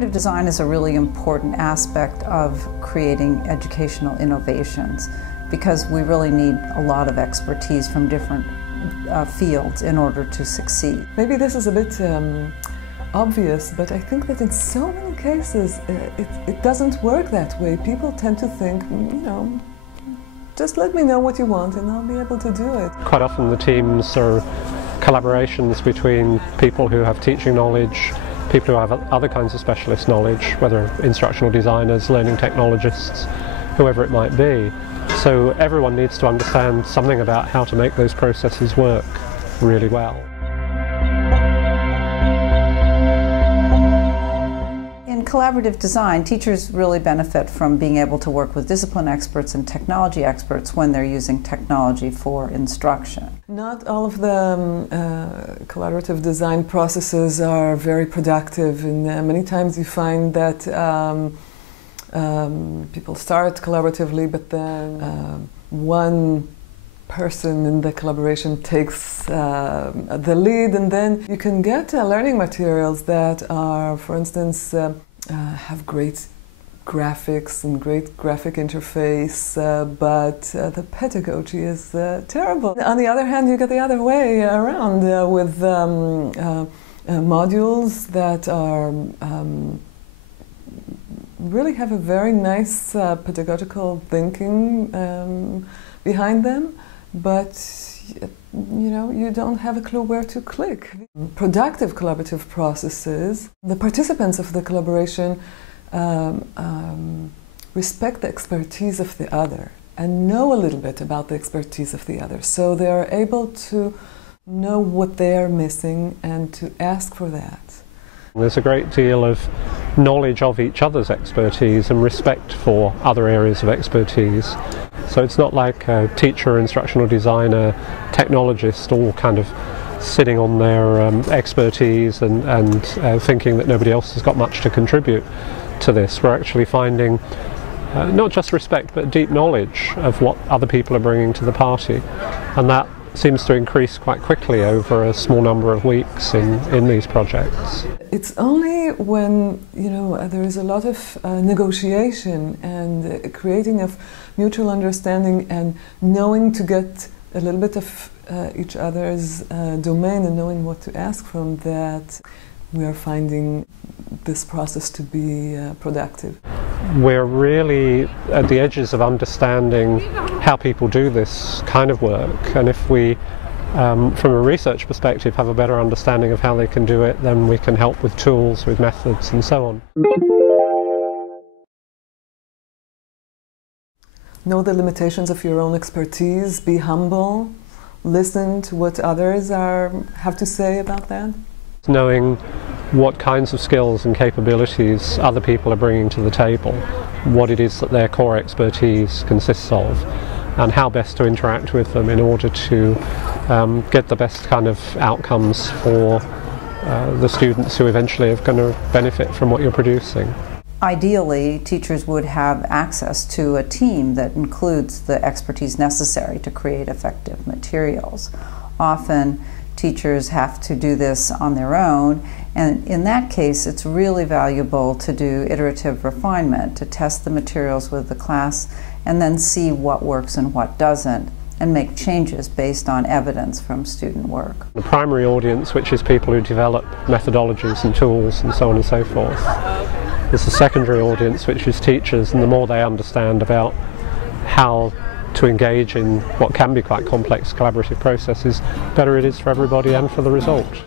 Collaborative design is a really important aspect of creating educational innovations because we really need a lot of expertise from different fields in order to succeed. Maybe this is a bit obvious, but I think that in so many cases it doesn't work that way. People tend to think, just let me know what you want and I'll be able to do it. Quite often the teams are collaborations between people who have teaching knowledge, people who have other kinds of specialist knowledge, whether instructional designers, learning technologists, whoever it might be. So everyone needs to understand something about how to make those processes work really well. In collaborative design, teachers really benefit from being able to work with discipline experts and technology experts when they're using technology for instruction. Not all of the collaborative design processes are very productive, and many times you find that people start collaboratively, but then one person in the collaboration takes the lead, and then you can get learning materials that are, for instance, have great graphics and great graphic interface, but the pedagogy is terrible. On the other hand, you get the other way around with modules that are really have a very nice pedagogical thinking behind them, but you don't have a clue where to click. Productive collaborative processes, the participants of the collaboration respect the expertise of the other and know a little bit about the expertise of the other, so they are able to know what they are missing and to ask for that. There's a great deal of knowledge of each other's expertise and respect for other areas of expertise. So it's not like a teacher, instructional designer, technologist all kind of sitting on their expertise and thinking that nobody else has got much to contribute to this. We're actually finding not just respect but deep knowledge of what other people are bringing to the party, and that seems to increase quite quickly over a small number of weeks in these projects. It's only when there is a lot of negotiation and creating of mutual understanding and knowing to get a little bit of each other's domain and knowing what to ask from, that we are finding this process to be productive. We're really at the edges of understanding how people do this kind of work, and if we, from a research perspective, have a better understanding of how they can do it, then we can help with tools, with methods and so on. Know the limitations of your own expertise, be humble, listen to what others have to say about that. Knowing what kinds of skills and capabilities other people are bringing to the table, what it is that their core expertise consists of, and how best to interact with them in order to get the best kind of outcomes for the students who eventually are going to benefit from what you're producing. Ideally, teachers would have access to a team that includes the expertise necessary to create effective materials. Often, teachers have to do this on their own, and in that case it's really valuable to do iterative refinement, to test the materials with the class and then see what works and what doesn't, and make changes based on evidence from student work. The primary audience, which is people who develop methodologies and tools and so on and so forth, is the secondary audience, which is teachers, and the more they understand about how to engage in what can be quite complex collaborative processes, better it is for everybody and for the result.